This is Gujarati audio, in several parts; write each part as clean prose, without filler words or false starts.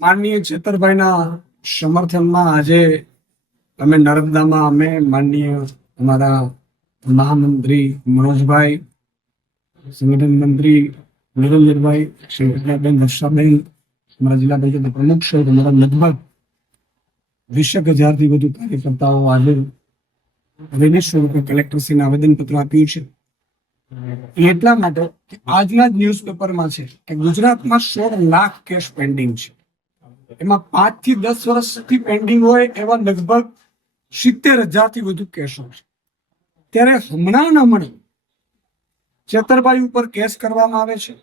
માનનીય છેતરભાઈના સમર્થનમાં આજે અમે નર્મદામાં અમે માનનીય અમારા મહામંત્રી મનોજભાઈ, સંગઠન મંત્રી નિરંજનભાઈ, સંગઠનાબેન હર્ષાબેન, અમારા જિલ્લા પંચાયત પ્રમુખ સહિત અમારા લગભગ 20,000 થી વધુ કાર્યકર્તાઓ આજે રેલી સ્વરૂપે કલેક્ટરશ્રીને આવેદનપત્ર આપ્યું છે. એટલા માટે કે આજના જ ન્યૂઝપેપરમાં છે કે ગુજરાતમાં 16 લાખ કેસ પેન્ડિંગ છે. એમાં 5 થી 10 વર્ષથી પેન્ડિંગ હોય એવા લગભગ 70,000 થી વધુ કેસો છે. ત્યારે હમણાં છેતરભાઈ ઉપર કેસ કરવામાં આવે છે,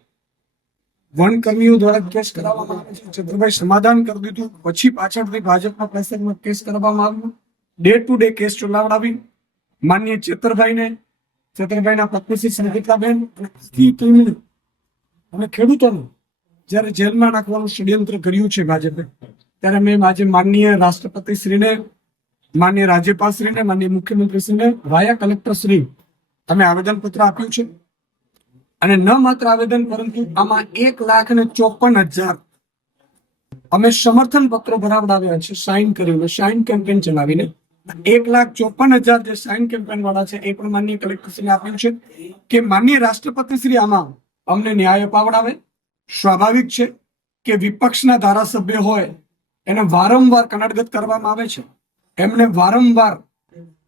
વનકર્મીઓ દ્વારા કેસ કરવામાં આવે છે. છેતરભાઈ સમાધાન કરી દીધું પછી પાછળથી ભાજપના પ્રેશરમાં કેસ કરવામાં આવ્યો. ડે ટુ ડે કેસ ચલાવડાવી માનનીય છેતરભાઈના પત્ની સંગીતાબેન અને ખેડૂતોને જયારે જેલમાં નાખવાનું ષડયંત્ર કર્યું છે ભાજપે, ત્યારે મેં આજે માનનીય રાષ્ટ્રપતિશ્રીને, માનનીય રાજ્યપાલશ્રીને, માનનીય મુખ્યમંત્રીશ્રીને વાયા કલેક્ટરશ્રી અમે આવેદનપત્ર આપ્યું છે. અને ન માત્ર આવેદન પરંતુ આમાં 1,54,000 અમે સમર્થન પત્રો ભરાવડાવ્યા છે સાઇન કરીને, સાઇન કેમ્પેન ચલાવીને. 1,54,000 જે સાઇન કેમ્પેન વાળા છે એ પણ માનનીય કલેક્ટરશ્રીને આપ્યું છે કે માનનીય રાષ્ટ્રપતિશ્રી આમાં અમને ન્યાય અપાવડાવે. સ્વાભાવિક છે કે વિપક્ષના ધારાસભ્ય હોય એને વારંવાર કનડગત કરવામાં આવે છે. એમને વારંવાર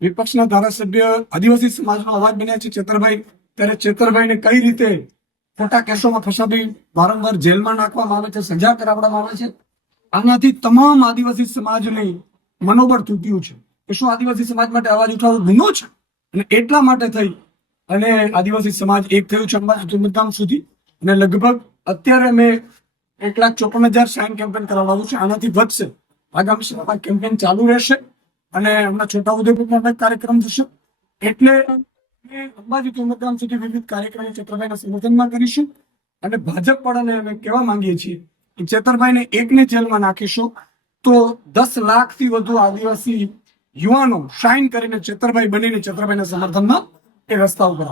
વિપક્ષના ધારાસભ્ય આદિવાસી સમાજનો અવાજ બન્યા છે છેતરભાઈ, ત્યારે છેતરભાઈને કઈ રીતે ખોટા કેસોમાં ફસાવી વારંવાર જેલમાં નાખવામાં આવે છે, સજા કરાવવામાં આવે છે. આનાથી તમામ આદિવાસી સમાજને મનોબળ તૂટ્યું છે કે શું આદિવાસી સમાજ માટે અવાજ ઉઠાવવો ગુનો છે. અને એટલા માટે થઈ અને આદિવાસી સમાજ એક થયું છે અંબાજી ઉમરગામ સુધી. અને લગભગ અત્યારે મેં 1,54,000 સાઇન કેમ્પેન કરાવડાવ્યું છે. આનાથી વધશે. આગામી સમયમાં કેમ્પેન ચાલુ રહેશે અને હમણાં છોટાઉદેપુરમાં એક કાર્યક્રમ થશે. એટલે અંબાજી ઉમરગામ સુધી વિવિધ કાર્યક્રમો છેતરભાઈના સમર્થનમાં કરીશું. અને ભાજપ વાળાને અમે કહેવા માંગીએ છીએ કે છેતરભાઈને એકને જેલમાં નાખીશું તો 10 લાખથી વધુ આદિવાસી યુવાનો સાઇન કરીને છેતરભાઈ બનીને છેતરભાઈના સમર્થનમાં એ રસ્તા ઉપર